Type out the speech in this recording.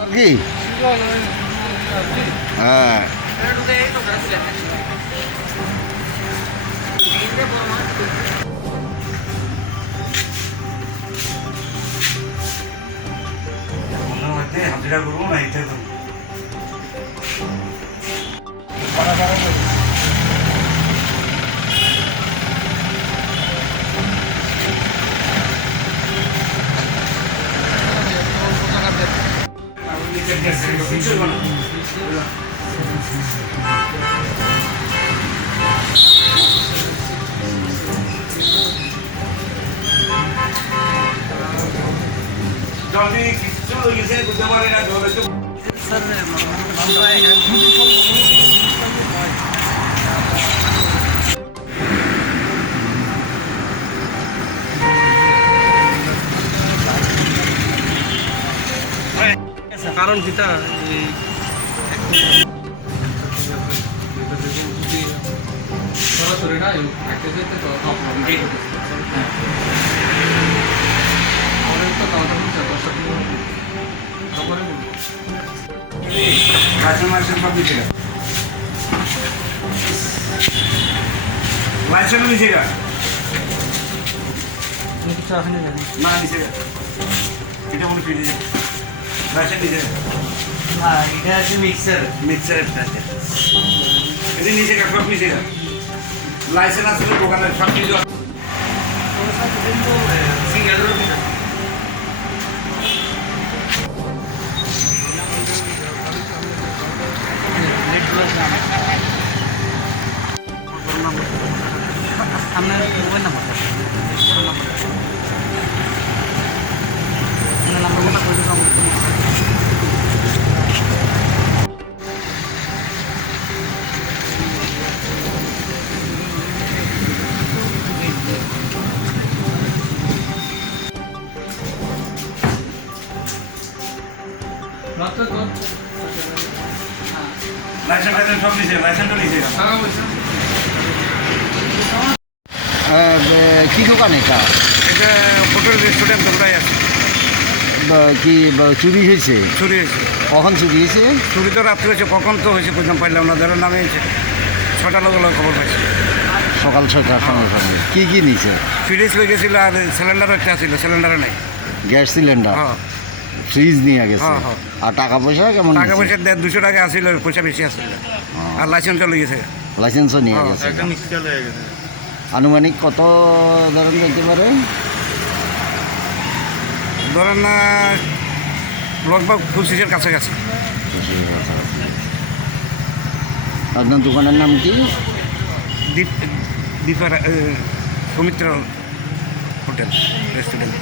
আর কি হ্যাঁ হাজিরা করবো না এটা করবো যদি কিছু গেছে বুঝতে পারি না জল একটু কারণ কিতা সরাসরি না একটা যেতে তো তো কাউন্টার হচ্ছে 10 তারপরে লাইসেন্স সব দিছে লাইসেন্স দিছে কিছু আসেনি জানি না দিছে এটা মনে ফিরে দিছে লাইসেন্স দিছে না এটা আছে মিক্সার মিক্সার একটা আছে এটা নিচে সব নিচে লাইসেন্স আছে দোকানের সব কিছু সিঙ্গারের ভিতরে আপনার মোবাইল নাম্বার নাম্বারটা করে দেবো লাইসেন্স সব নিচে লাইসেন্সটা নিচে কি দোকান এটা এটা হোটেল রেস্টুরেন্ট দোকানে আছে কি চুরি হয়েছে চুরি হয়েছে কখন চুরি হয়েছে চুরি তো রাত্রি হয়েছে কখন তো হয়েছে বুঝলাম পাইলাম না ধরো নামে 6টা লোক খবর পাইছে সকাল 6টার সঙ্গে সঙ্গে কি নিছে ফ্রিজ লই গেছিল আর সিলিন্ডারও একটা ছিল সিলিন্ডারও নাই গ্যাস সিলিন্ডার হ্যাঁ ফ্রিজ নিয়ে গেছে হ্যাঁ, হ্যাঁ। আর টাকা পয়সা কেমন টাকা পয়সা 200 টাকা আসছিল পয়সা বেশি আসছিল আর লাইসেন্সও লই গেছে লাইসেন্সও নিয়ে হ্যাঁ, গেছে একদম মিক্সচার হয়ে গেছে আনুমানিক কত ধরুন যেতে পারে ধরেন না লগভগ 25-এর কাছাকাছি আপনার দোকানের নাম কি দীপার সৌমিত্র হোটেল রেস্টুরেন্ট